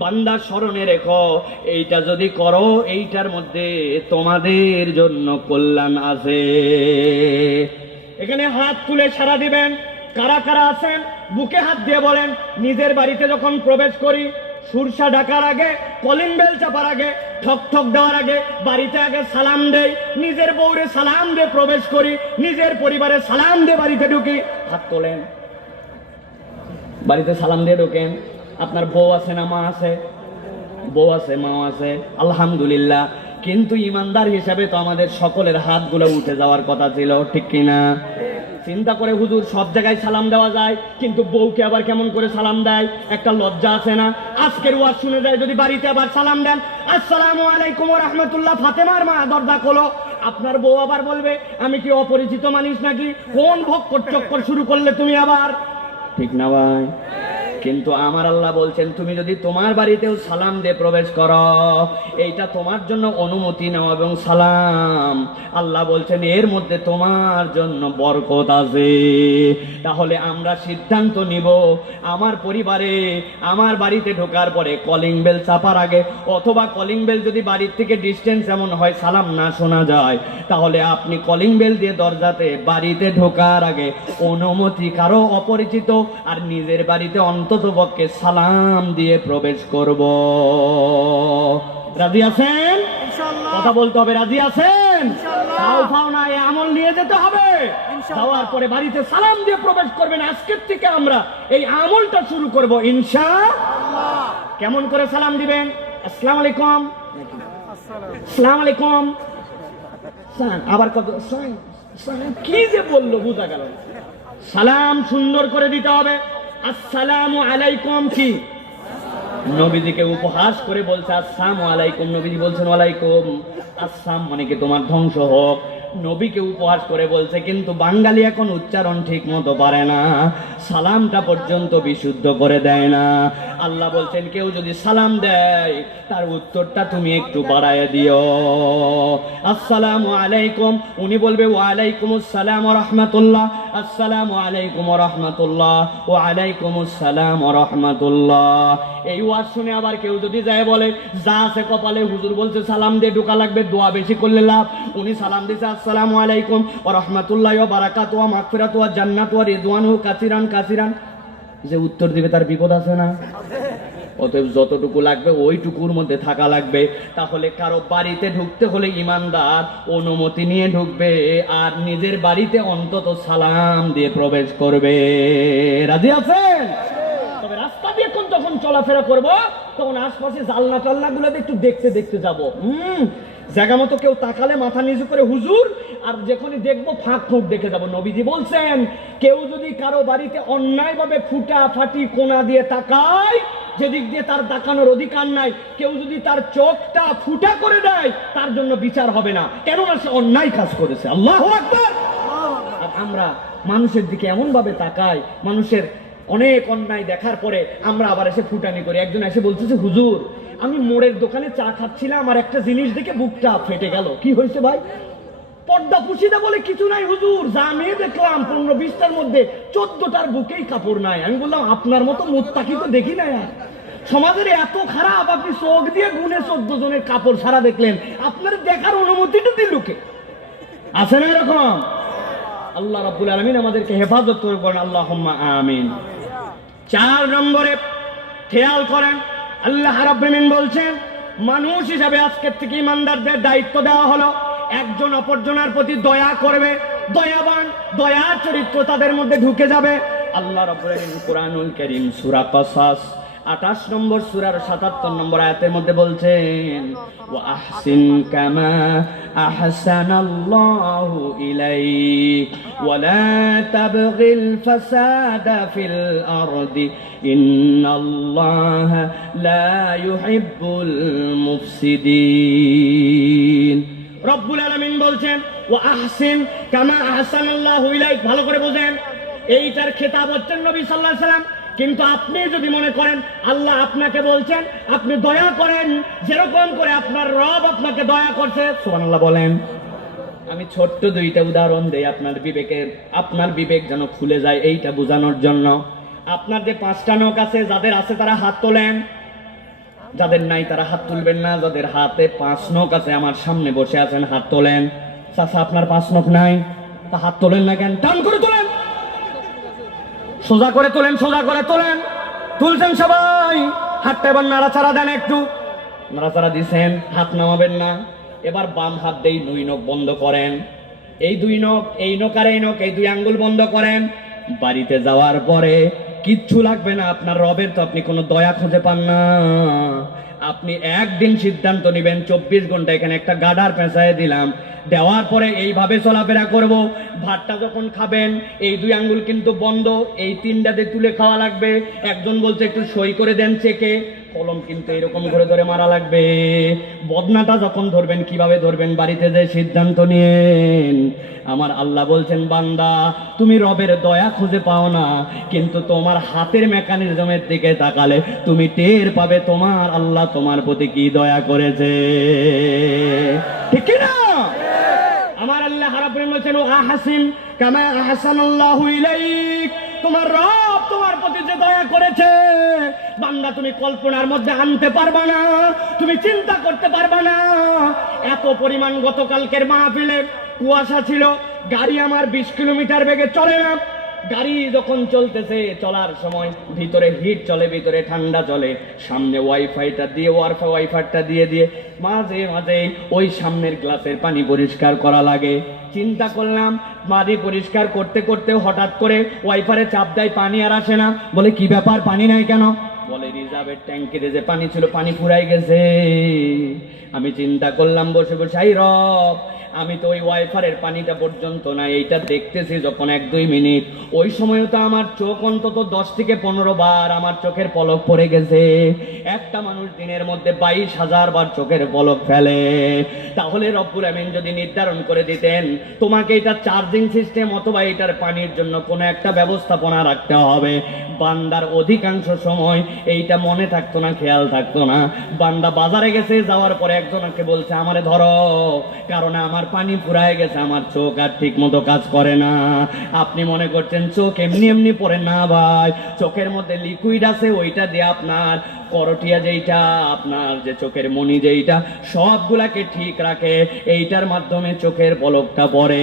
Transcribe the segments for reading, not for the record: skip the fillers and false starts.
বান্দা স্মরণে রেখো, এইটা যদি করো এইটার মধ্যে তোমাদের জন্য কল্যাণ আছে। এখানে হাত তুলে সাড়া দিবেন। কারা কারা আছেন বুকে হাত দিয়ে বলেন, নিজের বাড়িতে যখন প্রবেশ করি, সুরসা ডাকার আগে, কলিং বেল চাপার আগে, ঠক ঠক দেওয়ার আগে বাড়িতে আগে সালাম দেই, নিজের বউরে সালাম দিয়ে প্রবেশ করি, নিজের পরিবারে সালাম দিয়ে বাড়িতে ঢুকি। হাত তোলেন। বাড়িতে সালাম দিয়ে ঢোকেন। আপনার বউ আছে না মা আছে? বউ আছে, মা আছে, আলহামদুলিল্লাহ। কিন্তু ইমানদার হিসাবে তো আমাদের সকলের হাতগুলো উঠে যাওয়ার কথা ছিল, ঠিক কিনা? চিন্তা করে হুজুর, সব জায়গায় সালাম দেওয়া যায়, কিন্তু বউকে আবার কেমন করে সালাম দেয়? একটা লজ্জা আছে না? আজকের ওয়াজ শুনে যায় যদি বাড়িতে আবার সালাম দেন, আসসালামু আলাইকুম ওয়া রাহমাতুল্লাহ, ফাতেমার মা দরজা খোলো, আপনার বউ আবার বলবে আমি কি অপরিচিত মানুষ নাকি? কোন ভক্কর চক্কর শুরু করলে তুমি আবার? ঠিক না ভাই? কিন্তু আমার আল্লাহ বলছেন, তুমি যদি তোমার বাড়িতেও সালাম দিয়ে প্রবেশ করো, এইটা তোমার জন্য অনুমতি নেওয়া এবং সালাম, আল্লাহ বলছেন এর মধ্যে তোমার জন্য বরকত আছে। তাহলে আমরা সিদ্ধান্ত নিব, আমার পরিবারে আমার বাড়িতে ঢোকার পরে কলিং বেল চাপার আগে, অথবা কলিং বেল যদি বাড়ির থেকে ডিস্টেন্স এমন হয় সালাম না শোনা যায়, তাহলে আপনি কলিং বেল দিয়ে দরজাতে বাড়িতে ঢোকার আগে অনুমতি কারো অপরিচিত আর নিজের বাড়িতে অন্তত পক্ষে সালাম দিয়ে প্রবেশ করব। রাজি আছেন? কথা বলতে হবে, রাজি আছেন? ফাও না, এই আমল নিয়ে যেতে হবে। যাওয়ার পরে বাড়িতে সালাম দিয়ে প্রবেশ করবেন। আজকের থেকে আমরা এই আমলটা শুরু করব ইনশাআল্লাহ। কেমন করে সালাম দিবেন? আসসালামু আলাইকুম, আসসালামু আলাইকুম, আবার কত কি যে বললো বোঝা গেল। সালাম সুন্দর করে দিতে হবে। আসসালামু আলাইকুম কি? নবীজিকে উপহাস করে বলছে আসসালামু আলাইকুম, নবীজি বলছেন ওয়ালাইকুম আসসালাম, মানে কি তোমার ধ্বংস হোক। নবীকে উপহাস করে বলছে, কিন্তু বাঙালি এখন উচ্চারণ ঠিক মতো পারে না, সালামটা পর্যন্ত বিশুদ্ধ করে দেয় না। আল্লাহ বলছেন কেউ যদি সালাম দেয় তার উত্তরটা তুমি একটু বাড়ায় দিও। আসসালামু আলাইকুম, উনি বলবে ওয়ালাইকুম আসসালাম ওয়া রাহমাতুল্লাহ, আসসালামু আলাইকুম ওয়া রাহমাতুল্লাহ, ওয়া আলাইকুম আসসালাম ওয়া রাহমাতুল্লাহ। এই ওয়াজ শুনে আবার কেউ যদি যায় বলে যা আছে কপালে, হুজুর বলছে সালাম দিয়ে ঢোকা লাগবে, দোয়া বেশি করলে লাভ। উনি সালাম দিয়েছে আসসালামু আলাইকুম ওয়া রাহমাতুল্লাহি ওয়া বারাকাতুহু ওয়া মাগফিরাতু ওয়া জান্নাতু ওয়া রিদওয়ানুহু কাসিরান কাসিরান, যে উত্তর দিবে তার বিপদ আছে না? অতএব যতটুকু লাগবে ওইটুকুর মধ্যে থাকা লাগবে। তাহলে কারো বাড়িতে ঢুকতে হলে ইমানদার অনুমতি নিয়ে ঢুকবে, আর নিজের বাড়িতে অন্তত সালাম দিয়ে প্রবেশ করবে। রাজি আছেন? তবে রাস্তা দিয়ে যখন চলাফেরা করব তখন আশপাশে জালনা টালনা গুলোতে একটু দেখতে দেখতে যাবো। জায়গা মতো কেউ তাকালে মাথা নিচু করে হুজুর, আর যখনই দেখবো ফাঁক ফুঁক দেখে যাবো। নবীজি বলছেন কেউ যদি কারো বাড়িতে অন্যায় ভাবে ফুটা ফাটি কোনা দিয়ে তাকায়, যেদিক দিয়ে তার তাকানোর অধিকার নাই, কেউ যদি তার চোখটা ফুটা করে দেয় তার জন্য বিচার হবে না, কেননা সে অন্যায় কাজ করেছে। আল্লাহু আকবার। আর আমরা মানুষের দিকে এমন ভাবে তাকাই, মানুষের অনেক অন্যায় দেখার পরে আমরা আবার এসে ফুটানি করি। একজন এসে বলতেছে হুজুর আমি মোড়ের দোকানে চা খাচ্ছিলাম, আর একটা জিনিস দেখে বুকটা ফেটে গেল। কি হয়েছে ভাই? পর্দা পুশিদা বলে কিছু নাই হুজুর, যা মেয়ে দেখলাম 15-20টার মধ্যে 14টার বুকেই কাপড় নাই। আমি বললাম আপনার মতো মুত্তাকি তো দেখি না, সমাজের এত খারাপ, আপনি চোখ দিয়ে গুনে 14 জনের কাপড় সারা দেখলেন, আপনার দেখার অনুমতিটা দিল কে? আছে না এরকম? আল্লাহ রাব্বুল আলামিন আমাদেরকে হেফাজত করবেন, আল্লাহুম্মা আমিন। 4 নম্বরে খেয়াল করেন, আল্লাহ রাব্বুল আলামিন বলছেন মানুষ হিসাবে আজকের থেকে ইমানদারদের দায়িত্ব দেওয়া হলো একজন অপরজনের প্রতি দয়া করবে, দয়াবান, দয়ার চরিত্র তাদের মধ্যে ঢুকে যাবে। আল্লাহ রাব্বুল আলামিন কুরআনুল কারীম সূরা কাসাস 28 নম্বর সূরার 77 নম্বর আয়াতের মধ্যে বলছেন ওয়া আহসিন কামা আহসানাল্লাহু ইলাইক ওয়া লা তাবগিল ফাসাদা ফিল আরদি ইন্নাল্লাহা লা ইউহিব্বুল মুফসিদিন। রব্বুল আলামিন বলছেন ওয়া আহসিন কামা আহসানাল্লাহু ইলাইক, ভালো করে বোঝেন, এইটার খেতাব হচ্ছেন নবী সাল্লাল্লাহু আলাইহি ওয়াসাল্লাম। কিন্তু আপনি যদি মনে করেন আল্লাহ আপনাকে বলছেন আপনি দয়া করেন যেরকম করে আপনার রব আপনাকে দয়া করছে, সুবহানাল্লাহ বলেন। আমি ছোট্ট 2টা উদাহরণ দেই আপনার বিবেক যেন খুলে যায়, এইটা বোঝানোর জন্য। আপনার যে 5টা নখ আছে, যাদের আছে তারা হাত তোলেন। যাদের নাই তারা হাত তুলবেন না, যাদের হাতে 5 নখ আছে আমার সামনে বসে আছেন হাত তোলেন। চাচা আপনার 5 নখ নাই, তা হাত তোলেন না কেন? টান করে তোলেন, সোজা করে তোলেন, সোজা করে তোলেন। তুলছেন সবাই, হাতটা এবার নাড়াচাড়া দেন, একটু নাড়াচাড়া দিছেন, হাত নামাবেন না। এবার বাম হাত দিয়ে 2 নখ বন্ধ করেন, এই 2 নখ, এই নখ আর এই নখ, এই 2 আঙ্গুল বন্ধ করেন। বাড়িতে যাওয়ার পরে কিচ্ছু লাগবে না, আপনার রবের তো আপনি কোনো দয়া খুঁজে পান না। আপনি একদিন সিদ্ধান্ত নেবেন 24 ঘন্টা এখানে একটা গাডার পেঁচায় দিলাম, দেওয়ার পরে এইভাবে চলাফেরা করব। ভাতটা যখন খাবেন এই 2 আঙ্গুল কিন্তু বন্ধ, এই 3টাতে তুলে খাওয়া লাগবে। একজন বলছে একটু সই করে দেন চেকে, কলম কিন্তু এরকম করে ধরে মারা লাগবে। বদনাটা যখন ধরবেন কিভাবে ধরবেন বাড়িতে যে সিদ্ধান্ত নিয়েন। আমার আল্লাহ বলছেন বান্দা তুমি রবের দয়া খুঁজে পাও না, কিন্তু তোমার হাতের মেকানিজমের দিকে তাকালে তুমি টের পাবে তোমার আল্লাহ তোমার প্রতি কি দয়া করেছে, ঠিক কি না? আমার আল্লাহ রাব্বুল আলামিন বলেছেন আহসিন কামা আহসানাল্লাহু ইলাইক, তোমার রব তোমার প্রতি যে দয়া করেছে বান্দা তুমি কল্পনার মধ্যে আনতে পারবা না, তুমি চিন্তা করতে পারবা না। এত পরিমাণ গতকালকের মাহফিলে কুয়াশা ছিল, গাড়ি আমার 20 কিলোমিটার বেগে চলে না। গাড়ি যখন চলতেছে, চলার সময় ভিতরে হিট চলে, ভিতরে ঠান্ডা চলে, সামনে ওয়াইফাইটা দিয়ে ওয়াইফাইটা দিয়ে দিয়ে মাঝে মাঝে ওই সামনের গ্লাসের পানি পরিষ্কার করা লাগে। চিন্তা করলাম পানি পরিষ্কার করতে করতে হঠাৎ করে ওয়াইফারে চাপ দেয়, পানি আর আসে না। বলে কি ব্যাপার, পানি নাই কেন? বলে রিজার্ভের ট্যাঙ্কিতে যে পানি ছিল পানি ফুরাই গেছে। আমি চিন্তা করলাম বসে বসে, আই রব আমি তো ওই ওয়াইফারের পানিটা পর্যন্ত না, এইটা দেখতেছি যখন 1-2 মিনিট, ওই সময়ও তো আমার চোখ অন্তত 10 থেকে 15 বার আমার চোখের পলক পড়ে গেছে। একটা মানুষ দিনের মধ্যে 22,000 বার চোখের পলক ফেলে। তাহলে রব্বুল আমিন যদি নির্ধারণ করে দিতেন তোমাকে এটা চার্জিং সিস্টেম অথবা এটার পানির জন্য কোনো একটা ব্যবস্থাপনা রাখতে হবে, বান্দার অধিকাংশ সময় এইটা মনে থাকতো না, খেয়াল থাকতো না। বান্দা বাজারে গেছে, যাওয়ার পরে একজনকে বলছে আমারে ধরো, কারণ আমার পানি ফুরায় গেছে, আমার চোখ আর ঠিক মতো কাজ করে না। আপনি মনে করছেন চোখ এমনি এমনি পড়ে না ভাই, চোখের মধ্যে লিকুইড আছে, ওইটা দিয়ে আপনার করটিয়া যেইটা, আপনার যে চোখের মনি যেইটা, সবগুলাকে ঠিক রাখে, এইটার মাধ্যমে চোখের পলকটা পড়ে।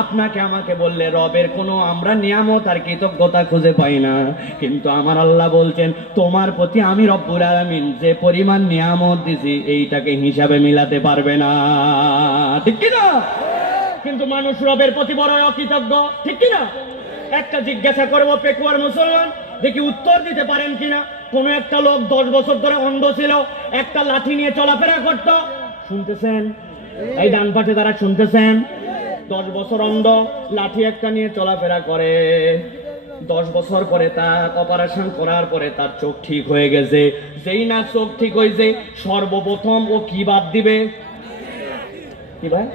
আপনাকে আমাকে বললে রবের কোনো আমরা নিয়ামত আর কৃতজ্ঞতা খুঁজে পাই না, কিন্তু আমার আল্লাহ বলছেন তোমার প্রতি আমি রব্বুল আলামিন যে পরিমাণ নিয়ামত দিছি এইটাকে হিসাবে মিলাতে পারবে না, ঠিক কি না? কিন্তু মানুষ রবের প্রতি বড় অকৃতজ্ঞ, ঠিক কি না? একটা জিজ্ঞাসা করবো পেকুয়ার মুসলমান, দেখি উত্তর দিতে পারেন কিনা। কোন একটা লোক 10 বছর ধরে অন্ধ ছিল, একটা লাঠি নিয়ে চলাফেরা করত, শুনতেছেন? এই ডান পাশে তারা শুনতেছেন? 10 বছর অন্ধ, লাঠি একটা নিয়ে চলাফেরা করে। 10 বছর পরে তার অপারেশন করার পরে তার চোখ ঠিক হয়ে গেছে। যেই না চোখ ঠিক হয়েছে, সর্বপ্রথম ও কি বাদ দিবে? কি ভাই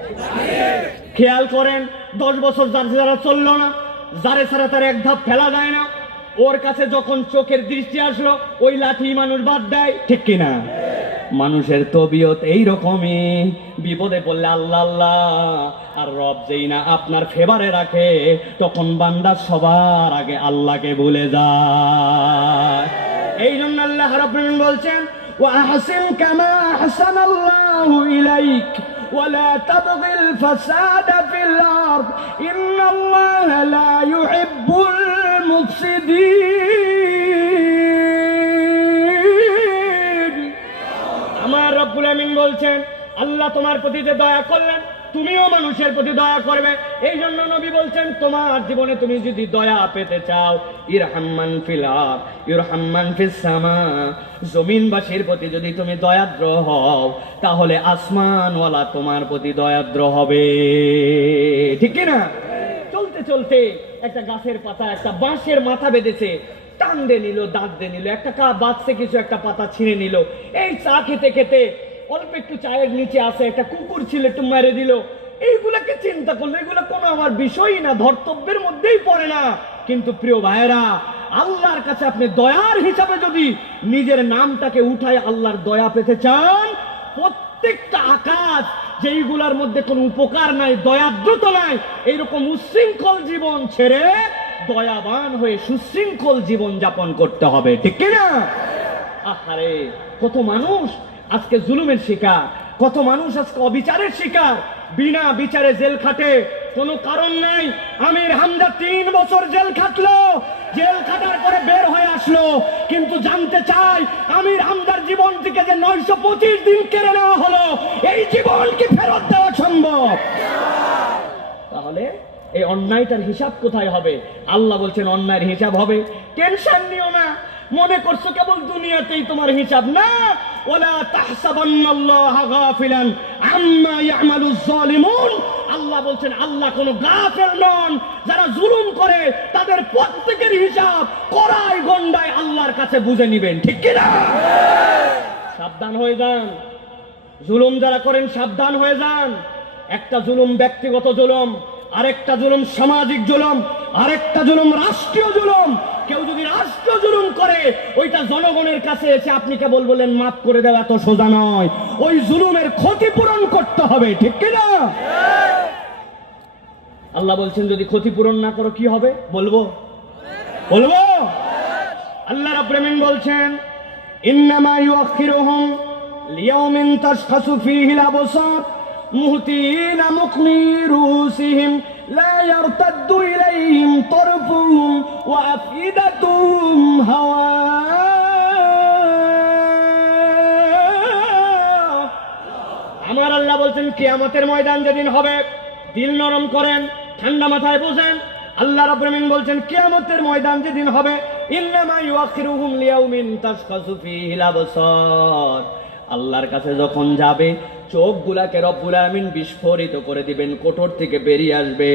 খেয়াল করেন, 10 বছর যারা চললো না, যারে ছাড়া তার এক ধাপ ফেলা যায় না, ওর কাছে যখন চোখের দৃষ্টি আসলো ওই লাঠি মানুষ বাদ দেয়, ঠিক কিনা? মানুষের তবিয়ত এইরকমই, বিপদে পড়লে আল্লাহ আল্লাহ, আর রব যেই না আপনার ফেভারে রাখে তখন বান্দা সবার আগে আল্লাহকে ভুলে যায়। এই জন্য আল্লাহ রাব্বুল আলামিন বলছেন ওয়া আহসিন কামা আহসানাল্লাহু ইলাইক ولا تبغ الفساد في الأرض إن الله لا يحب المفسدين। আমার রব্বুল আমিন বলছেন আল্লাহ তোমার প্রতি যে দয়া করলেন তুমিও মানুষের প্রতি দয়া করবে। এই জন্য নবী বলছেন তোমার জীবনে তুমি যদি দয়া পেতে চাও, ইরহাম্মান ফিল আরদ ইরহাম্মান ফিস সামা, জমিনবাসীর প্রতি যদি তুমি দয়াদ্র হও তাহলে আসমানওয়ালা তোমার প্রতি দয়াদ্র হবে, ঠিক কি না? চলতে চলতে একটা গাছের পাতা একটা বাঁশের মাথা বেঁধেছে, টান দিয়ে নিল, দাঁত দিয়ে নিল, একটা বাঁচছে কিছু একটা পাতা ছিঁড়ে নিল। এই চা খেতে খেতে অল্প একটু চায়ের নিচে আসে একটা কুকুর ছিল, একটু মেরে দিল। এইগুলাকে চিন্তা করলো এগুলো কোনো আমার বিষয়ই না, ধর্তব্যের মধ্যেই পড়ে না। কিন্তু প্রিয় ভাইয়েরা, আল্লাহর কাছে আপনি দয়ার হিসাবে যদি নিজের নামটাকে উঠায় আল্লাহর দয়া পেতে চান, প্রত্যেকটা আকাশ যেইগুলার মধ্যে কোনো উপকার নাই, দয়াদ্রতা নাই, এইরকম উচ্ছৃঙ্খল জীবন ছেড়ে দয়াবান হয়ে সুশৃঙ্খল জীবন যাপন করতে হবে, ঠিক কিনা? আহারে, কত মানুষ আজকে জুলুমের শিকার, কত মানুষ আজকে অবিচারের শিকার, বিনা বিচারে জেল খাটে, কোনো কারণ নাই। আমির হামজা 3 বছর জেল খাটলো, জেল খাটার পরে বের হয়ে আসলো, কিন্তু জানতে চাই আমির হামজার জীবন থেকে যে 925 দিন কেড়ে নেওয়া হলো, এই জীবন কি ফেরত দেওয়া সম্ভব? তাহলে এই অন্যায়টার হিসাব কোথায় হবে? আল্লাহ বলছেন অন্যায়ের হিসাব হবে। টেনশন নিও না, মনে করছো কেবল দুনিয়াতেই তোমার হিসাব না। ওয়ালা তাহসাবান্নাল্লাহা গাফিলান আম্মা ইয়ামালুজ জালিমুন। আল্লাহ বলছেন আল্লাহ কোনো গাফেল নন, যারা জুলুম করে তাদের প্রত্যেকের হিসাব কড়াই গন্ডায় আল্লাহর কাছে বুঝে নেবেন, ঠিক কি না? সাবধান হয়ে যান, জুলুম যারা করেন সাবধান হয়ে যান। একটা জুলুম ব্যক্তিগত জুলুম, আরেকটা জুলুম সামাজিক জুলুম, আরেকটা জুলুম রাষ্ট্রীয় জুলুম। কেউ যদি রাষ্ট্রীয় জুলুম করে ওইটা জনগণের কাছে এসে আপনি কেবল বলেন মাফ করে দেওয়া তো সোজা নয়, ওই জুলুমের ক্ষতিপূরণ করতে হবে, ঠিক কিনা? আল্লাহ বলছেন যদি ক্ষতিপূরণ না করো কি হবে? বলবো বলবো আল্লাহ রাব্বুল আমিন বলছেন ইন্নামা ইউআখিরুহুম লিয়াউমিন তাশখাসু ফীহিল আবসার মুহতিনা মুকনি রুসিহিম লা ইয়ারতাদ্দু ইলাইহিম তারফুহুম ওয়া আফইদাতুহুম হাওয়া। আমার আল্লাহ বলছেন কিয়ামতের ময়দান যেদিন হবে, দিল নরম করেন, ঠান্ডা মাথায় বুঝেন। আল্লাহ রাব্বুল আমিন বলছেন কিয়ামতের ময়দান যেদিন হবে, ইন্নামা ইউআখিরুহুম লিয়াউমিন তাশখাসু ফীহিল আবসার। আল্লাহর কাছে যখন যাবে চোখগুলাকে রব্বুল আমিন বিস্ফোরিত করে দিবেন, কোটর থেকে বেরিয়ে আসবে।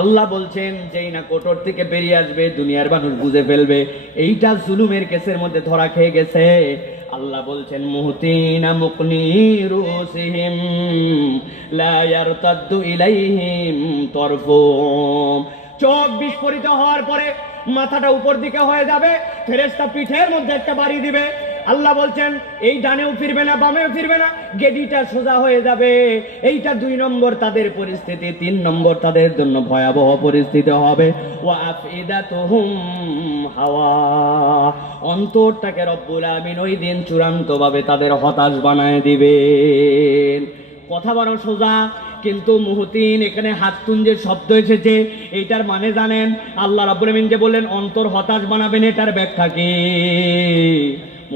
আল্লাহ বলছেন যেই না কোটর থেকে বেরিয়ে আসবে দুনিয়ার মানুষ বুঝে ফেলবে এইটা জুলুমের কেসের মধ্যে ধরা খেয়ে গেছে। আল্লাহ বলছেন মুহতিনা মুকনি রুসিহিম লা ইয়ারতাদ্দু ইলাইহিম তারফুহুম। চোখ বিস্ফোরিত হওয়ার পরে মাথাটা উপর দিকে হয়ে যাবে, ফেরেশতা পিঠের মধ্যে একটা বাড়ি দিবে। আল্লাহ বলছেন এই ডানেও ফিরবে না বামেও ফিরবে না, গেডিটা সোজা হয়ে যাবে। এইটা 2 নম্বর তাদের পরিস্থিতি। 3 নম্বর তাদের জন্য ভয়াবহ পরিস্থিতি হবে। ওয়া আফইদাতুহুম হাওয়া। অন্তরটাকে রব্বুল আমিন ওই দিন চূড়ান্তভাবে তাদের হতাশ বানায় দিবেন। কথা বড় সোজা, কিন্তু মুহতিন এখানে হাততুঞ্জের শব্দ এসেছে, এইটার মানে জানেন? আল্লাহ রাব্বুল আমিন যে বললেন অন্তর হতাশ বানাবেন, এটার ব্যাখ্যা কি?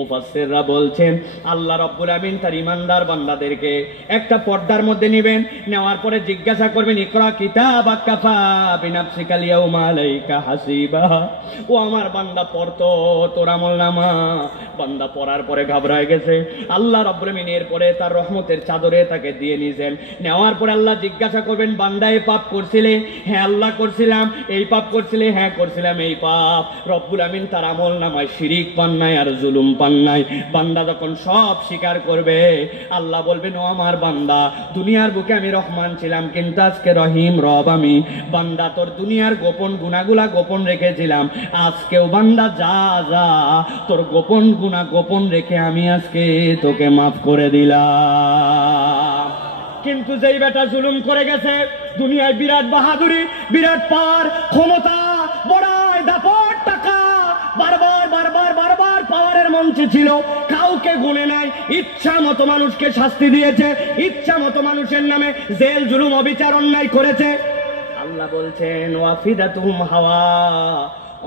মুফাসসিররা বলছেন আল্লাহ রাব্বুল আমিন তার ঈমানদার বান্দাদেরকে একটা পর্দার মধ্যে নেবেন, নেওয়ার পরে জিজ্ঞাসা করবেন ইকরা কিতাবাকা কাফা বিনাফসিকা ইয়াউমা আলাইকা হাসিবা। ও আমার বান্দা পড়তো তোর আমলনামা। বান্দা পড়ার পরে ঘাবড়ায় গেছে। আল্লাহ রাব্বুল আমিন এরপরে তার রহমতের চাদরে তাকে দিয়ে নিয়েছেন। নেওয়ার পরে আল্লাহ জিজ্ঞাসা করবেন বান্দা এই পাপ করছিলে? হ্যাঁ আল্লাহ করছিলাম। এই পাপ করছিলে? হ্যাঁ করছিলাম। এই পাপ রব্বুল আমিন তার আমলনামায় শিরিক পান নাই আর জুলুম পান নাই। বান্দা যখন সব স্বীকার করবে আল্লাহ বলবেন ও আমার বান্দা, দুনিয়ার বুকে আমি রহমান ছিলাম কিন্তু আজকে রহিম রব আমি। বান্দা তোর দুনিয়ার গোপন গুনাহগুলা গোপন রেখেছিলাম, আজকেও বান্দা যা যা তোর গোপন গুনাহ গোপন রেখে আমি আজকে তোকে মাফ করে দিলাম। কিন্তু যেই বেটা জুলুম করে গেছে, দুনিয়ায় বিরাট বাহাদুরি, বিরাট পার, ক্ষমতা, বড়াই, দাপট, টাকা, বারবার বারবার বারবার পাওয়ারের মঞ্চে ছিল, কাউকে গুনে নাই, ইচ্ছা মতো মানুষকে শাস্তি দিয়েছে, ইচ্ছা মতো মানুষের নামে জেল জুলুম অবিচার অন্যায় করেছে। আল্লাহ বলছেন ওয়াফিদাতুহুম হাওয়া।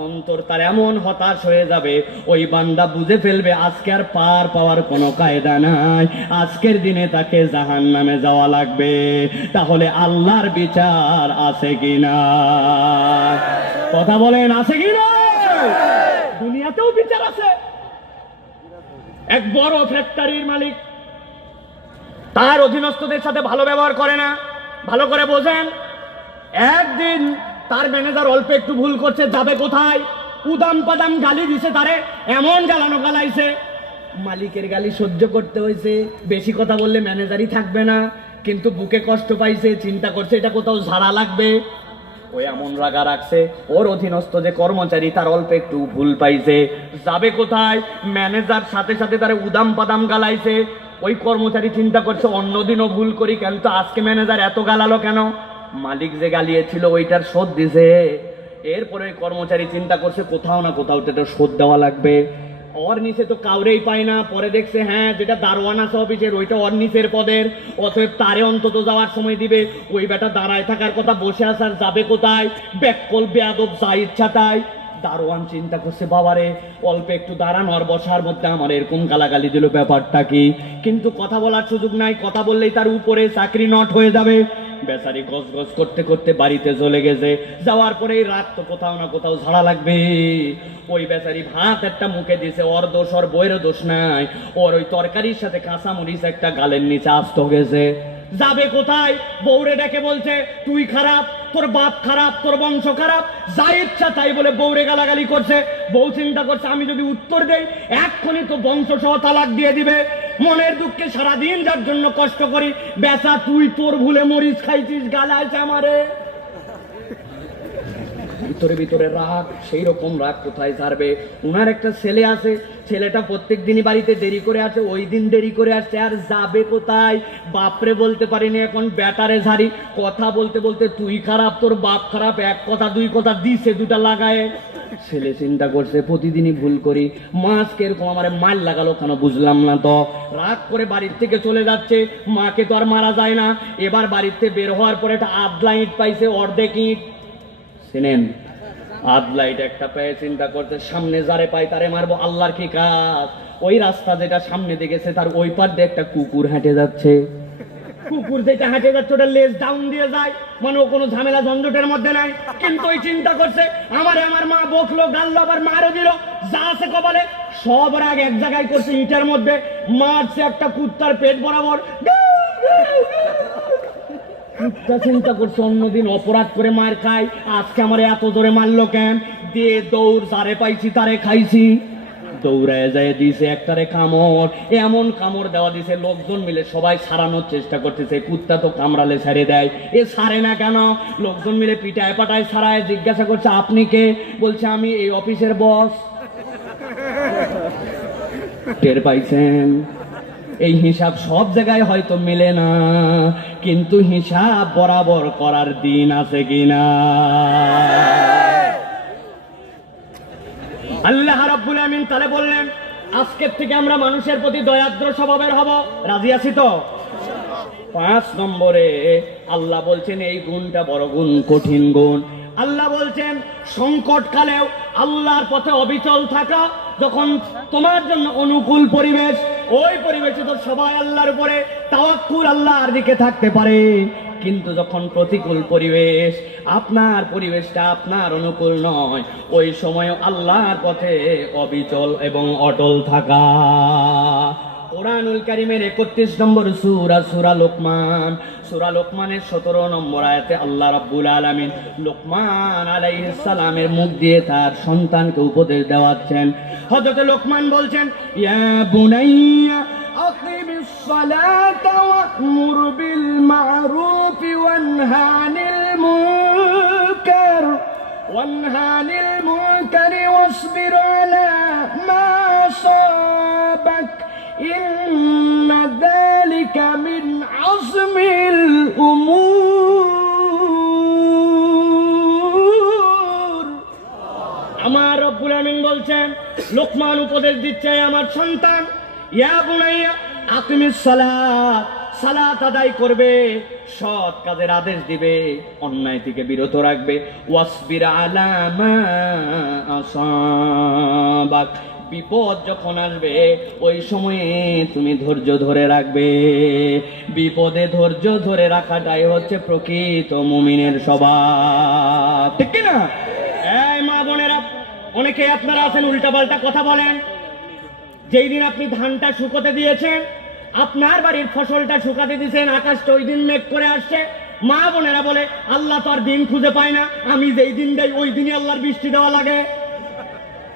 অন্তর তার এমন হতাশ হয়ে যাবে, ওই বান্দা বুঝে ফেলবে আজকে আর পার পাওয়ার কোনো কায়দা নাই, আজকের দিনে তাকে জাহান্নামে যাওয়া লাগবে। তাহলে আল্লাহর বিচার আছে কিনা? কথা বলেন, আছে কিনা? দুনিয়াতেও বিচার আছে। এক বড় ফ্যাক্টরির মালিক তার অধীনস্থদের সাথে ভালো ব্যবহার করে না। ভালো করে বোঝেন, একদিন তার ম্যানেজার অল্প একটু ভুল করছে, যাবে কোথায়, উদাম পাদাম গালি দিছে, তারে এমন জ্বালানো গালাইছে, মালিকের গালি সহ্য করতে হয়েছে। বেশি কথা বললে ম্যানেজারই থাকবে না, কিন্তু বুকে কষ্ট পাইছে, চিন্তা করছে এটা কোথাও ঝাড়া লাগবে। ওই এমন রাগা রাখছে, ওর অধীনস্থ যে কর্মচারী তার অল্প একটু ভুল পাইছে, যাবে কোথায়, ম্যানেজার সাথে সাথে তারে উদাম পাদাম গালাইছে। ওই কর্মচারী চিন্তা করছে অন্যদিনও ভুল করি, কিন্তু আজকে ম্যানেজার এত গালালো কেন? মালিক যে গালিয়েছিল ওইটার শোধ দিছে। এরপরে ওই কর্মচারী চিন্তা করছে কোথাও না কোথাও তো শোধ দেওয়া লাগবে। ওর নিচে তো কাউরেই পায় না। পরে দেখছে হ্যাঁ যেটা দারোয়ান আছে অফিসের ওইটা ওর নিচের পদের, অতএব তারে অন্তত যাওয়ার সময় দিবে। ওই বেটা দাঁড়ায় থাকার কথা, বসে আসার যাবে কোথায়? ব্যাককল বেয়াদব যা ইচ্ছা তাই। দারোয়ান চিন্তা করছে বাবারে অল্প একটু দাঁড়ানো আর বসার মধ্যে আমার এরকম গালাগালি দিল, ব্যাপারটা কি? কিন্তু কথা বলার সুযোগ নাই, কথা বললেই তার উপরে চাকরি নট হয়ে যাবে। বেচারি গজ গজ করতে করতে বাড়িতে চলে গেছে। যাওয়ার পরে রাত তো কোথাও না কোথাও ঝাড়া লাগবে। ওই বেচারি ভাত একটা মুখে দিছে, ওর দোষ, ওর বইয়েরও দোষ নাই। ওর ওই তরকারির সাথে কাঁচা মরিচ একটা গালের নিচে আস্ত গেছে। যাবে কোথায়? বউরে ডেকে বলছে তুই খারাপ, তোর বাপ খারাপ, তোর বংশ খারাপ, যা ইচ্ছা তাই বলে বউরে গালাগালি করছে। বউ চিন্তা করছে আমি যদি উত্তর দেই এক্ষুনি তো বংশ সহ তালাক দিয়ে দিবে। মনের দুঃখে সারাদিন যার জন্য কষ্ট করি, বেচা তুই তোর ভুলে মরিচ খাইছিস, গালাইছে আমারে। ভিতরে ভিতরে রাগ, সেই রকম রাগ কোথায় ছাড়বে? উনার একটা ছেলে আছে, ছেলেটা প্রত্যেক দিনই বাড়িতে দেরি করে আসে, ওই দিন দেরি করে আসছে। আর যাবে কোথায়? বাপরে বলতে পারিনি, এখন বেটারে ঝাড়ি। কথা বলতে বলতে তুই খারাপ, তোর বাপ খারাপ, এক কথা দুই কথা দিছে দুটা লাগায়। ছেলে চিন্তা করছে প্রতিদিনই ভুল করি, মাছ এরকম আমার মাল লাগালো কেন বুঝলাম না তো। রাগ করে বাড়ির থেকে চলে যাচ্ছে। মাকে তো আর মারা যায় না। এবার বাড়িতে বের হওয়ার পরে একটা আধলা ইট পাইছে, অর্ধেক ইট চিনেন, আধলা ইট একটা পেয়ে চিন্তা করতে সামনে যারে পাই তারে মারবো, আল্লাহর কি কাজ। ওই রাস্তা যেটা সামনে দিয়ে গেছে তার ওই পার দিয়ে একটা কুকুর হেঁটে যাচ্ছে। কুকুর যেটা হেঁটে যাচ্ছে ওটা লেজ ডাউন দিয়ে যায়, মানে ও কোনো ঝামেলা ঝঞ্ঝটের মধ্যে নাই। কিন্তু ওই চিন্তা করছে আমারে আমার মা বকলো, গাললো, আবার মারও দিল, যা আছে কপালে সব রাগ এক জায়গায় করছে ইটের মধ্যে। মারছে একটা কুত্তার পেট বরাবর। কুত্তা চিন্তা করছে অন্যদিন অপরাধ করে মার খাই, আজকে আমার এত জোরে মারলো কেন? দিয়ে দৌড়, যারে পাইছি তারে খাইছি। দৌড়ায় যায় দিছে একটারে কামড়, এমন কামড় দেওয়া দিছে লোকজন মিলে সবাই ছাড়ানোর চেষ্টা করতেছে। কুত্তা তো কামড়ালে ছেড়ে দেয়, এ ছাড়ে না কেন? লোকজন মিলে পিটায় পাটায় ছাড়ায়। জিজ্ঞাসা করছে আপনি কে? বলছে আমি এই অফিসের বস। টের পাইছেন? এই হিসাব সব জায়গায় হয়তো মিলে না, কিন্তু হিসাব বরাবর করার দিন আছে কিনা? আল্লাহ রাব্বুল আমিন তাহলে বললেন আজকের থেকে আমরা মানুষের প্রতি দয়াদ্র স্বভাবের হব। রাজি আছি তো? 5 নম্বরে আল্লাহ বলছেন এই গুণটা বড় গুণ, কঠিন গুণ। আল্লাহ বলছেন সংকটকালেও আল্লাহর পথে অবিচল থাকা। যখন তোমার জন্য অনুকূল পরিবেশ, ওই পরিবেশে তো সবাই আল্লাহর উপরে তাওয়াক্কুল, আল্লাহর দিকে থাকতে পারে। কিন্তু যখন প্রতিকূল পরিবেশ, আপনার পরিবেশটা আপনার অনুকূল নয়, ওই সময় আল্লাহর পথে অবিচল এবং অটল থাকা। কোরআনুল কারীমের 31 নম্বর সূরা, সূরা লোকমান। সূরা লোকমানের 17 নম্বর আয়াতে আল্লাহ রাব্বুল আলামিন লোকমান আলাইহিস সালামের মুখ দিয়ে তার সন্তানকে উপদেশ দেওয়াচ্ছেন। হযরত লোকমান বলছেন ইয়া বুনাইয়া আকিমিস সালাতা ওয়া'মুর বিল মা'রুফ ওয়ানহা আনিল মুনকার ওয়াসবির আলা মা সাবাক ইন্না যালিকা মিন আযমিল উমুর। আমার রব্বুল আমিন বলছেন, লোকমান উপদেশ দিচ্ছে আমার সন্তান, ইয়া বুনাইয়া আকিমিস সালাত, সালাত আদায় করবে, সৎ কাজের আদেশ দিবে, অন্যায় থেকে বিরত রাখবে। ওয়াসবির আলা মা আসাবাক, বিপদ যখন আসবে ওই সময়ে তুমি ধৈর্য ধরে রাখবে। বিপদে ধৈর্য ধরে রাখাটাই হচ্ছে প্রকৃত মুমিনের স্বভাব, ঠিক কি না? এই মা বোনেরা, অনেকে আপনারা আছেন উল্টাপাল্টা কথা বলেন। যেই দিন আপনি ধানটা শুকোতে দিয়েছেন, আপনার বাড়ির ফসলটা শুকাতে দিয়েছেন, আকাশটা ওই দিন মেঘ করে আসছে। মা বোনেরা বলে আল্লাহ তো আর দিন খুঁজে পায় না, আমি যেই দিন দেই ওই দিনই আল্লাহর বৃষ্টি দেওয়া লাগে।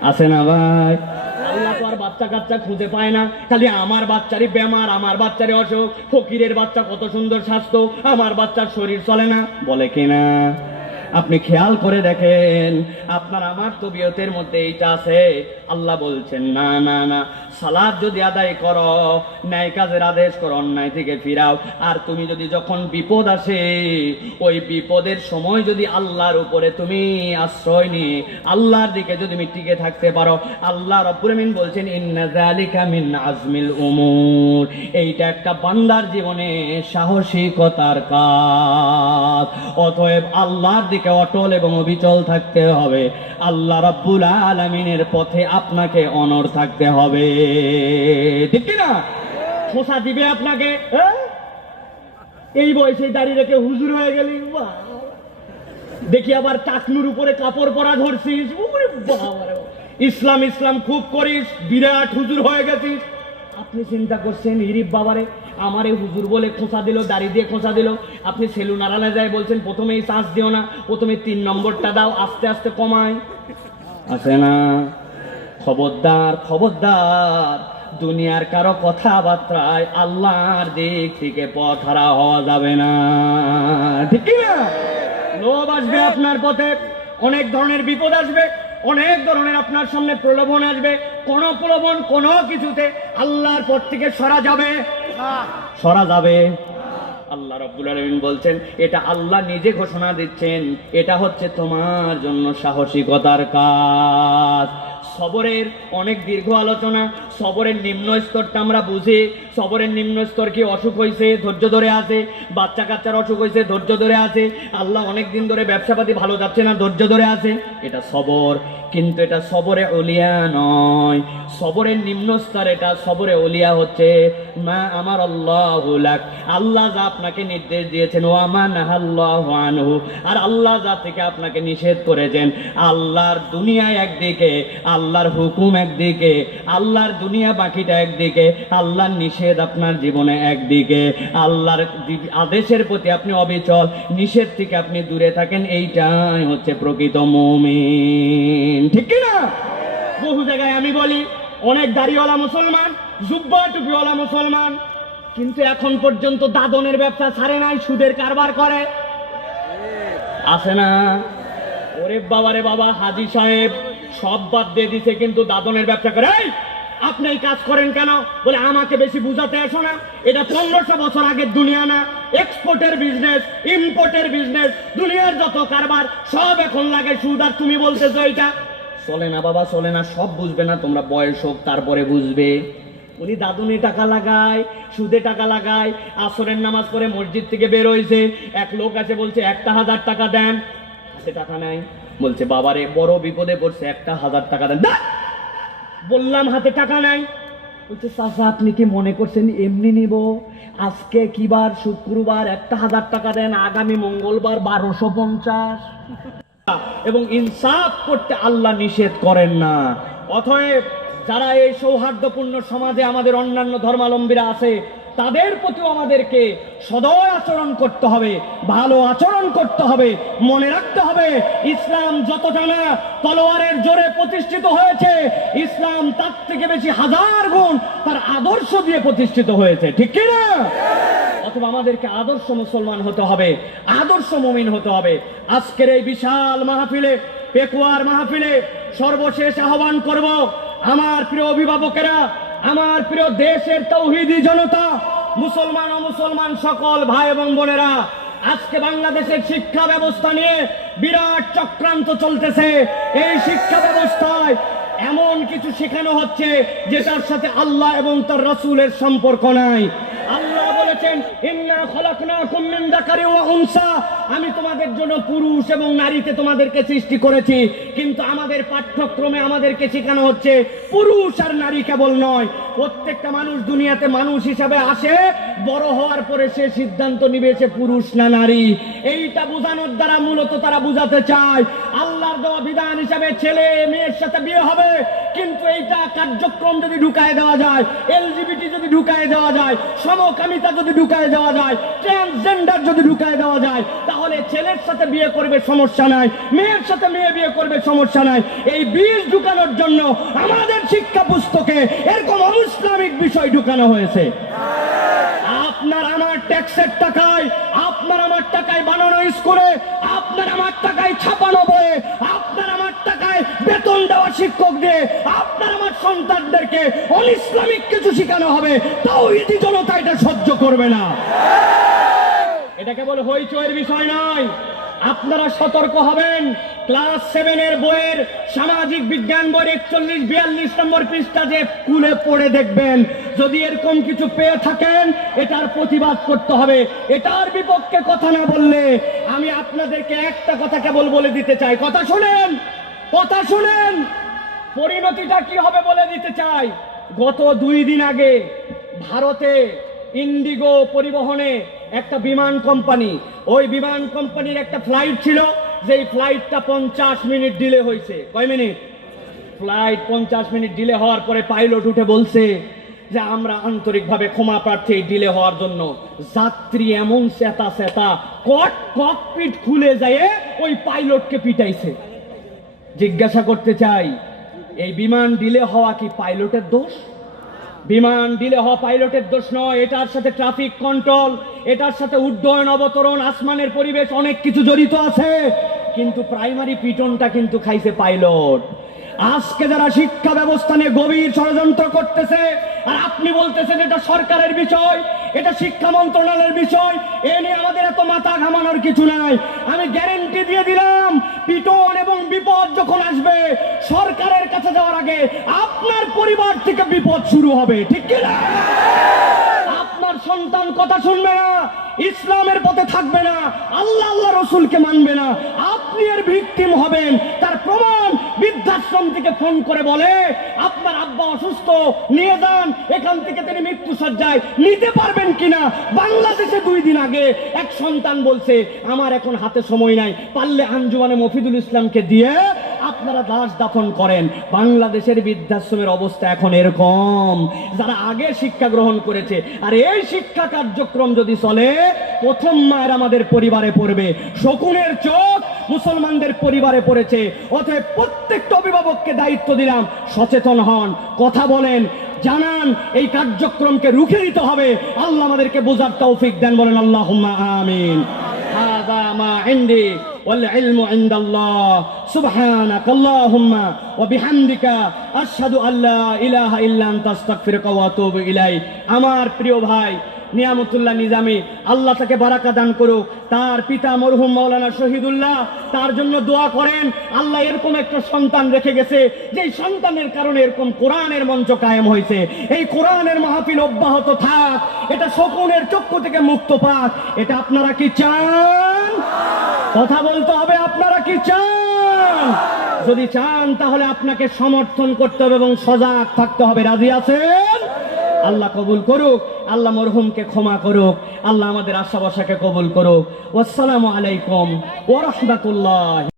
আছে না ভাই? আল্লাহ তো আর বাচ্চা কাচ্চা খুঁজে পায় না, খালি আমার বাচ্চারই বেমার, আমার বাচ্চারই অসুখ। ফকিরের বাচ্চা কত সুন্দর স্বাস্থ্য, আমার বাচ্চার শরীর চলে না, বলে কিনা? আপনি খেয়াল করে দেখেন, আপনার আমার তবিয়তের মধ্যে এইটা আছে। আল্লাহ বলছেন না না না, সালাত যদি আদায় করো, ন্যায় কাজের আদেশ করো, অন্যায় থেকে ফিরাও। আর তুমি যদি যখন বিপদ আসে, ওই বিপদের সময় যদি আল্লাহর উপরে তুমি আশ্রয় নিয়ে আল্লাহর দিকে যদি তুমি টিকে থাকতে পারো, আল্লাহ রাব্বুল আমিন বলছেন ইন্না যালিকা মিন আজমিল উমুর, এইটা একটা বান্দার জীবনে সাহসিকতার কাজ। অতএব আল্লাহর দিকে অটল এবং অবিচল থাকতে হবে, আল্লাহ রাব্বুল আলামিনের পথে আপনাকে অনড় থাকতে হবে, ঠিক কি না? খোসা দিবে আপনাকে, এই বয়সে দাঁড়িয়ে রেখে হুজুর হয়ে গেলি, দেখি আবার টাকনুর উপরে কাপড় পরা ধরছিস, ইসলাম ইসলাম খুব করিস, বিরাট হুজুর হয়ে গেছিস। আপনি চিন্তা করছেন ইরিফ বাবারে আমারে হুজুর বলে খোঁচা দিল, দাড়ি দিয়ে খোঁচা দিল, আপনি সেলুন আড়ালে যায় বলছেন প্রথমেই চার্জ দিও না, প্রথমে 3 নম্বরটা দাও, আস্তে আস্তে কমায়, আছে না? খবরদার খবরদার, দুনিয়ার কারো কথাবার্তায় আল্লাহর দিক থেকে পথ হারা হওয়া যাবে না, ঠিক না? লোভ আসবে আপনার পথে, অনেক ধরনের বিপদ আসবে, অনেক ধরনের আপনার সামনে প্রলোভন আসবে। কোন প্রলোভন কোন কিছুতে আল্লাহর পথ থেকে সরা যাবে সরা যাবে। আল্লাহ রাব্বুল আলামিন বলছেন, এটা আল্লাহ নিজে ঘোষণা দিচ্ছেন, এটা হচ্ছে তোমার জন্য সাহসিকতার কাজ। সবরের অনেক দীর্ঘ আলোচনা, সবরের নিম্ন স্তরটা আমরা বুঝি। সবরের নিম্ন স্তর কি? অসুখ হয়েছে, ধৈর্য ধরে আছে, বাচ্চা কাচ্চার অসুখ হয়েছে, ধৈর্য ধরে আছে, আল্লাহ অনেক দিন ধরে ব্যবসাপাতি ভালো যাচ্ছে না, ধৈর্য ধরে আছে, এটা সবর। কিন্তু এটা সবরে ওলিয়া নয়, সবরের নিম্ন স্তর এটা। সবরে ওলিয়া হচ্ছে মা আমার আল্লাহু লাক, আল্লাহ যা আপনাকে নির্দেশ দিয়েছেন, ওয়া মা নাহাল্লাহু আনহু, আর আল্লাহ যা থেকে আপনাকে নিষেধ করেছেন। আল্লাহর দুনিয়া একদিকে, আল্লাহর হুকুম একদিকে, আল্লাহর দুনিয়া বাকিটা একদিকে, আল্লাহর নিষেধ আপনার জীবনে একদিকে। আল্লাহর আদেশের প্রতি আপনি অবিচল, নিষেধ থেকে আপনি দূরে থাকেন, এইটাই হচ্ছে প্রকৃত মুমিন, ঠিক না? বহু জায়গায় আমি বলি অনেক দাড়িওয়ালা মুসলমান, জুব্বা টুপিওয়ালা মুসলমান, কিন্তু এখন পর্যন্ত দাদনের ব্যবসা ছাড়ে নাই, সুদের কারবার করে, আছে না? ওরে বাবারে বাবা, হাজী সাহেব সব বাদ দিয়ে দিছে কিন্তু দাদনের ব্যবসা করে। আপনি এই কাজ করেন কেন? বলে আমাকে বেশি বুঝাতে এসো না, এটা 1500 বছর আগের দুনিয়া না, এক্সপোর্টের বিজনেস, ইম্পোর্টের বিজনেস, দুনিয়ার যত কারবার সব এখন লাগে সুদ। আর তুমি বলতেছো এটা চলে না বাবা, চলে না। সব বুঝবে না, তোমরা বয়স হোক তারপরে বুঝবে। উনি দাদনে টাকা লাগায়, সুদে টাকা লাগায়, আসরের নামাজ পড়ে মসজিদ থেকে বের হয়েছে, এক লোক আছে বলছে 1000 টাকা দেন, হাতে টাকা নাই, বলছে বাবারে বড় বিপদে পড়ছে, 1000 টাকা দেন। বললাম হাতে টাকা নাই, বলছে চাচা আপনি কি মনে করছেন এমনি নিব? আজকে কি বার? শুক্রবার, 1000 টাকা দেন, আগামী মঙ্গলবার 1250। এবং ইনসাফ করতে আল্লাহ নিষেধ করেন না। অতএব যারা এই সৌহার্দ্যপূর্ণ সমাজে আমাদের অন্যান্য ধর্মাবলম্বীরা আছে, তাদের প্রতিও আমাদেরকে সদয় আচরণ করতে হবে, ভালো আচরণ করতে হবে। মনে রাখতে হবে ইসলাম যতটা না তলোয়ারের জোরে প্রতিষ্ঠিত হয়েছে, ইসলাম তার থেকে বেশি 1000 গুণ তার আদর্শ দিয়ে প্রতিষ্ঠিত হয়েছে, ঠিক কি না? অথবা আমাদেরকে আদর্শ মুসলমান হতে হবে, আদর্শ মুমিন হতে হবে। আজকের এই বিশাল মাহফিলে, পেকুয়ার মাহফিলে সর্বশেষ আহ্বান করব, আমার প্রিয় অভিভাবকেরা, আমার প্রিয় দেশের তৌহিদি জনতা, মুসলমান ও মুসলমান সকল ভাই এবং বোনেরা, আজকে বাংলাদেশের শিক্ষা ব্যবস্থা নিয়ে বিরাট চক্রান্ত চলতেছে। এই শিক্ষা ব্যবস্থায় এমন কিছু শেখানো হচ্ছে যেটার সাথে আল্লাহ এবং তার রাসূলের সম্পর্ক নাই। আল্লাহ বলেছেন ইন্না খলাকনাকুম মিন যাকারিন ওয়া উনসা, আমি তোমাদের জন্য পুরুষ এবং নারীতে তোমাদেরকে সৃষ্টি করেছি। কিন্তু আমাদের পাঠ্যক্রমে আমাদেরকে শেখানো হচ্ছে পুরুষ আর নারী কেবল নয়, প্রত্যেকটা মানুষ দুনিয়াতে মানুষ হিসাবে আসে, বড় হওয়ার পরে সে সিদ্ধান্ত নিবে সে পুরুষ না নারী। এইটা বোঝানোর দ্বারা মূলত তারা বুঝাতে চায় আল্লাহর দেওয়া বিধান হিসাবে ছেলে মেয়ের সাথে বিয়ে হবে, কিন্তু এইটা কার্যক্রম যদি ঢুকায় দেওয়া যায়, এলজিবিটি যদি ঢুকায় দেওয়া যায়, সমকামিতা যদি ঢুকায় দেওয়া যায়, ট্রান্সজেন্ডার যদি ঢুকায় দেওয়া যায়, তাহলে ছেলের সাথে বিয়ে করবে সমস্যা নাই, মেয়ের সাথে মেয়ে বিয়ে করবে সমস্যা নাই। এই বীজ ঢুকানোর জন্য আমাদের শিক্ষা পুস্তকে এরকম অমুসলামিক বিষয় ঢুকানো হয়েছে। আপনার আমার ট্যাক্সের টাকায়, আপনার আমার টাকায় বানানো স্কুলে, আপনার আমার টাকায় ছাপানো বইয়ে, আপনার আমার টাকায় বেতন দেওয়া শিক্ষক দিয়ে আপনার আমার সন্তানদেরকে অনিসলামিক কিছু শেখানো হবে, তাওহীদি জনতা এটা সহ্য করবে না। এটা কেবল হইচয়ের বিষয় নয়, আপনারা সতর্ক হবেন। ক্লাস 7 এর বইয়ের সামাজিক বিজ্ঞান বইয়ের 41-42 নম্বর পৃষ্ঠা যে খুলে পড়ে দেখবেন, যদি এরকম কিছু পেয়ে থাকেন এটার প্রতিবাদ করতে হবে। এটার বিপক্ষে কথা না বললে আমি আপনাদেরকে একটা কথা কেবল বলে দিতে চাই, কথা শুনেন, কথা শুনেন, পরিণতিটা কি হবে বলে দিতে চাই। গত 2 দিন আগে ভারতে ইন্ডিগো পরিবহনে একটা বিমান কোম্পানি, ওই বিমান কোম্পানির একটা ফ্লাইট ছিল, যেই ফ্লাইটটা 50 মিনিট ডিলে হয়েছে। কয় মিনিট? ফ্লাইট 50 মিনিট ডিলে হওয়ার পরে পাইলট উঠে বলছে যে আমরা আন্তরিকভাবে ক্ষমা প্রার্থী ডিলে হওয়ার জন্য। যাত্রী এমন সেতা ককপিট খুলে যায় ওই পাইলটকে পিটাইছে। জিজ্ঞাসা করতে চাই, এই বিমান ডিলে হওয়া কি পাইলটের দোষ? বিমান ডিলে হওয়া পাইলটের দোষ নয়, এটার সাথে ট্রাফিক কন্ট্রোল, এটার সাথে উড্ডয়ন অবতরণ, আসমানের পরিবেশ, অনেক কিছু জড়িত আছে। কিন্তু প্রাইমারি পিটনটা কিন্তু খাইছে পাইলট। আজকে যারা শিক্ষা ব্যবস্থা নিয়ে গভীর ষড়যন্ত্র করতেছে, আর আপনি বলতেছেন এটা সরকারের বিষয়, এটা শিক্ষা মন্ত্রণালয়ের বিষয়, এ নিয়ে আমাদের এত মাথা ঘামানোর কিছু নাই। আমি গ্যারেন্টি দিয়ে দিলাম, পিটন এবং বিপদ যখন আসবে সরকারের কাছে যাওয়ার আগে আপনার পরিবার থেকে বিপদ শুরু হবে, ঠিক কি না? আপনার সন্তান কথা শুনবে না, ইসলামের পথে থাকবে না, আল্লাহ রসুলকে মানবে না, আপনি এর ভিকটিম হবেন। তার প্রমাণ বৃদ্ধাশ্রম থেকে ফোন করে বলে আপনার আব্বা অসুস্থ, নিয়ে যান, এখান থেকে তিনি মৃত্যু সজ্জায় নিতে পারবেন কিনা। বাংলাদেশে 2 দিন আগে এক সন্তান বলছে আমার এখন হাতে সময় নাই, পারলে আঞ্জুমানে মফিদুল ইসলামকে দিয়ে আপনারা লাশ দাফন করেন। বাংলাদেশের বৃদ্ধাশ্রমের অবস্থা এখন এরকম। যারা আগে শিক্ষা গ্রহণ করেছে, আর এই শিক্ষা কার্যক্রম যদি চলে, প্রথম মায়ের আমাদের পরিবারে পড়বে, শকুনের চোখ মুসলমানদের পরিবারে পড়েছে। অতএব প্রত্যেকটা অভিভাবককে দায়িত্ব দিলাম, সচেতন হন, কথা বলেন, জানান, এই কার্যক্রমকে রুখে দিতে হবে। আল্লাহ আমাদেরকে বোঝার তৌফিক দেন, বলেন আল্লাহুম্মা আমিন। হাযা মা ইনদি ওয়াল ইলমু ইনদাল্লাহ সুবহানাক আল্লাহুম্মা ওয়া বিহামদিকা আশহাদু আল্লা ইলাহা ইল্লা আনতা আস্তাগফিরুকা ওয়া আতুবু ইলাইক। আমার প্রিয় ভাই নিয়ামতুল্লাহ নিজামী, আল্লাহ তাকে বারাকা দান করুক। তার পিতা মরহুম মাওলানা শহীদুল্লাহ, তার জন্য দোয়া করেন। আল্লাহ এরকম একটা সন্তান রেখে গেছে, যে সন্তানের কারণে এরকম কোরআনের মঞ্চ কায়েম হয়েছে। এই কোরআনের মাহফিল অব্যাহত থাক, এটা শকুনের চক্ষু থেকে মুক্ত পাক। এটা আপনারা কি চান? কথা বলতে হবে, আপনারা কি চান? যদি চান তাহলে আপনাকে সমর্থন করতে হবে এবং সজাগ থাকতে হবে। রাজি আছেন? আল্লাহ কবুল করুক, আল্লাহ মরহুমকে ক্ষমা করুক, আল্লাহ আমাদের আশা ভরসাকে কবুল করুক। আসসালামু আলাইকুম ওয়া রাহমাতুল্লাহ।